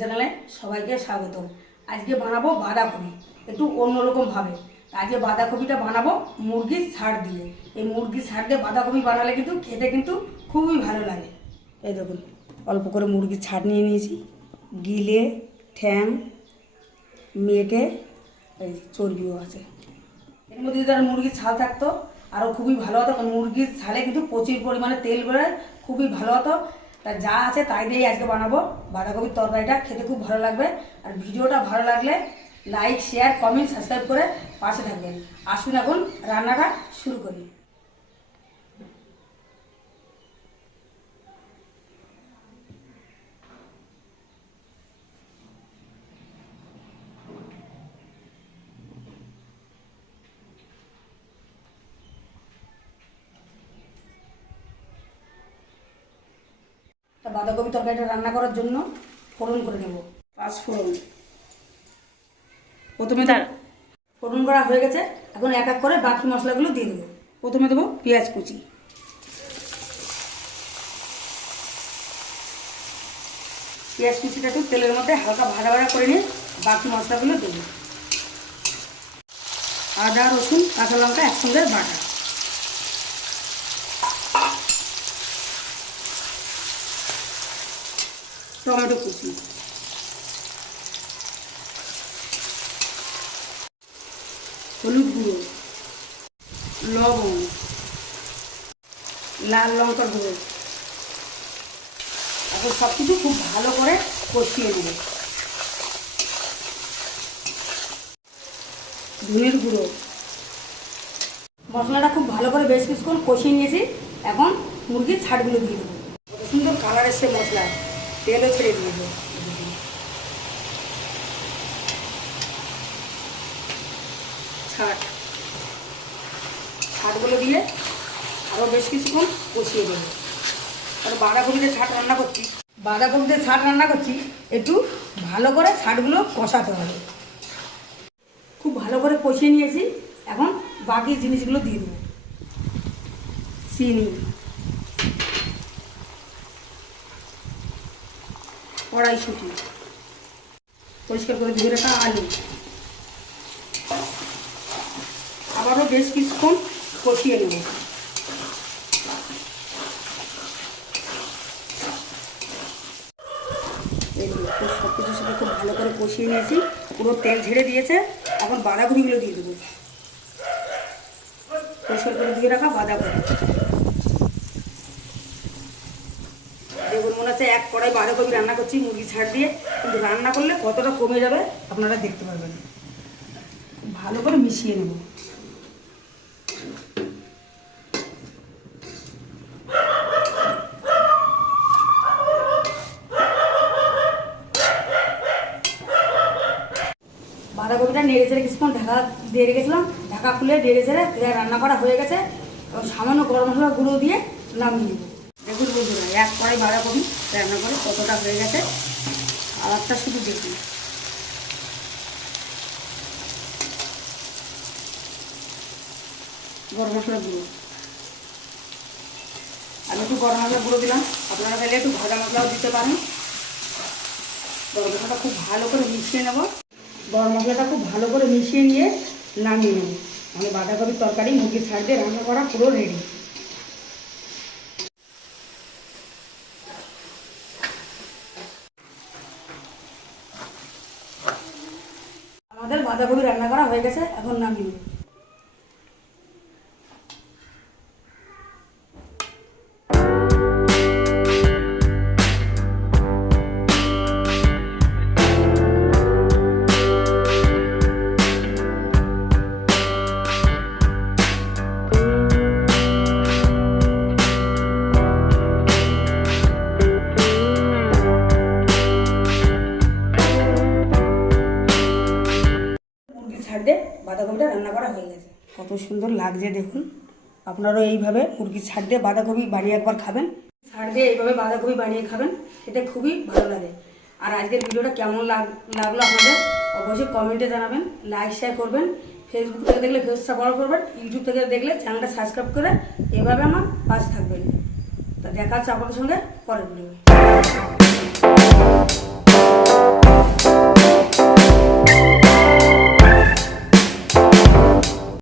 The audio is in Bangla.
চ্যানেলে সবাইকে স্বাগত আজকে বানাবো বাঁধাকপি, একটু অন্যরকম ভাবে আজকে বাঁধাকপিটা বানাবো মুরগির সার দিয়ে। এই মুরগির সার দিয়ে বাঁধাকপি বানালে কিন্তু খেতে কিন্তু খুবই ভালো লাগে। এই দেখুন, অল্প করে মুরগির ছাড় নিয়ে নিয়েছি। গিলে, ঠ্যাং, মেটে, এই চর্বিও আছে। এর মধ্যে যদি মুরগির ছাল থাকতো, আরও খুবই ভালো হতো। মুরগির ছালে কিন্তু প্রচুর পরিমাণে তেল বেরোয়, খুবই ভালো হতো। তা যা আছে তাই দিয়েই আজকে বানাবো। বাঁধাকপির তরকারিটা খেতে খুব ভালো লাগবে। আর ভিডিওটা ভালো লাগলে লাইক শেয়ার কমেন্ট সাবস্ক্রাইব করে পাশে থাকবেন। আসুন এখন রান্নাটা শুরু করি। বাঁধাকপি তরকারিটা রান্না করার জন্য ফোড়ন করে নেব। পাঁচ ফোড়ন। প্রথমে তার ফোড়ন করা হয়ে গেছে। এখন এক এক করে বাকি মশলাগুলো দিয়ে দেবো। প্রথমে দেবো পেঁয়াজ কুচি। পেঁয়াজ কুচিটা একটু তেলের মধ্যে হালকা ভাজা ভাজা করে নিয়ে বাকি মশলাগুলো দেবো। আদা রসুন কাঁচা লঙ্কা একসঙ্গে বাটা। টমেটো কুচি। হলুদ গুঁড়ো, লবণ, লাল লঙ্কার গুঁড়ো। এখন সব কিছু খুব ভালো করে কষিয়ে নেব। ধনের গুঁড়ো। মশলাটা খুব ভালো করে বেশ কিছুক্ষণ কষিয়ে নিয়েছি। এখন মুরগির ছাড়গুলো দিয়ে দেবো। সুন্দর কালার এসছে মশলায়। তেলও ছেড়ে দিয়েছে ছাট ছাটগুলো দিয়ে আরও বেশ কিছুক্ষণ কষিয়ে দেবো। আর বাঁধাকপিতে ছাট রান্না করছি। বাঁধাকপিতে ছাট রান্না করছি, একটু ভালো করে ছাটগুলো কষাতে হবে। খুব ভালো করে কষিয়ে নিয়েছি। এখন বাকি জিনিসগুলো দিয়ে দেবো। চিনি। কড়াইশুটি। পরিষ্কার করে ধুয়ে রাখা আলু। আবারও বেশ কিছুক্ষণ কষিয়ে নেব। সব কিছুর সাথে খুব ভালো করে কষিয়ে নিয়েছি। পুরো তেল ঝেড়ে দিয়েছে। এখন বাঁধাকপিগুলো দিয়ে দেবো। পরিষ্কার করে ধুয়ে রাখা বাঁধাকপি দেখুন মনে হচ্ছে এক কড়াই বাঁধাকপি রান্না করছি, মুরগি ছাড় দিয়ে। কিন্তু রান্না করলে কতটা কমে যাবে আপনারা দেখতে পারবেন। ভালো করে মিশিয়ে নেব। বাঁধাকপিটা নেড়ে চেড়ে কিছুক্ষণ ঢাকা দিয়ে রেখেছিলাম। ঢাকা খুলে নেড়ে প্রায় রান্না করা হয়ে গেছে। সামান্য গরম মশলা গুঁড়ো দিয়ে নামিয়ে নেব। দেখুন বন্ধুরা, এক কড়াই বাঁধাকপি রান্না করে, কতটা হয়ে গেছে। আলাদটা শুধু দেখুন গরম মশলা গুঁড়ো। আমি একটু গরম মশলা গুঁড়ো দিলাম। আপনারা চাইলে একটু ভাজা মশলাও দিতে পারেন। গরম মশলাটা খুব ভালো করে মিশিয়ে নেব। গরম মশলাটা খুব ভালো করে মিশিয়ে নিয়ে নামিয়ে নেব। আমি বাঁধাকপির তরকারি মুরগির ছাড় দিয়ে রান্না করা পুরো রেডি আমাদের বাঁধাকপি রান্না করা হয়ে গেছে এখন নামিয়ে করা হয়ে গেছে। কত সুন্দর লাগছে দেখুন। আপনারাও এইভাবে মুরগির ছাড় দিয়ে বাঁধাকপি বানিয়ে একবার খাবেন। ছাড় দিয়ে এইভাবে বাঁধাকপি বানিয়ে খাবেন, খেতে খুবই ভালো লাগে। আর আজকের ভিডিওটা কেমন লাগ- লাগল আপনাদের, অবশ্যই কমেন্টে জানাবেন লাইক শেয়ার করবেন। ফেসবুক থেকে দেখলে পেজটা ফলো করবেন ইউটিউব থেকে দেখলে চ্যানেলটা সাবস্ক্রাইব করে এভাবে আমার পাশে থাকবেন। তা দেখা হচ্ছে আপনাদের সঙ্গে পরের ভিডিও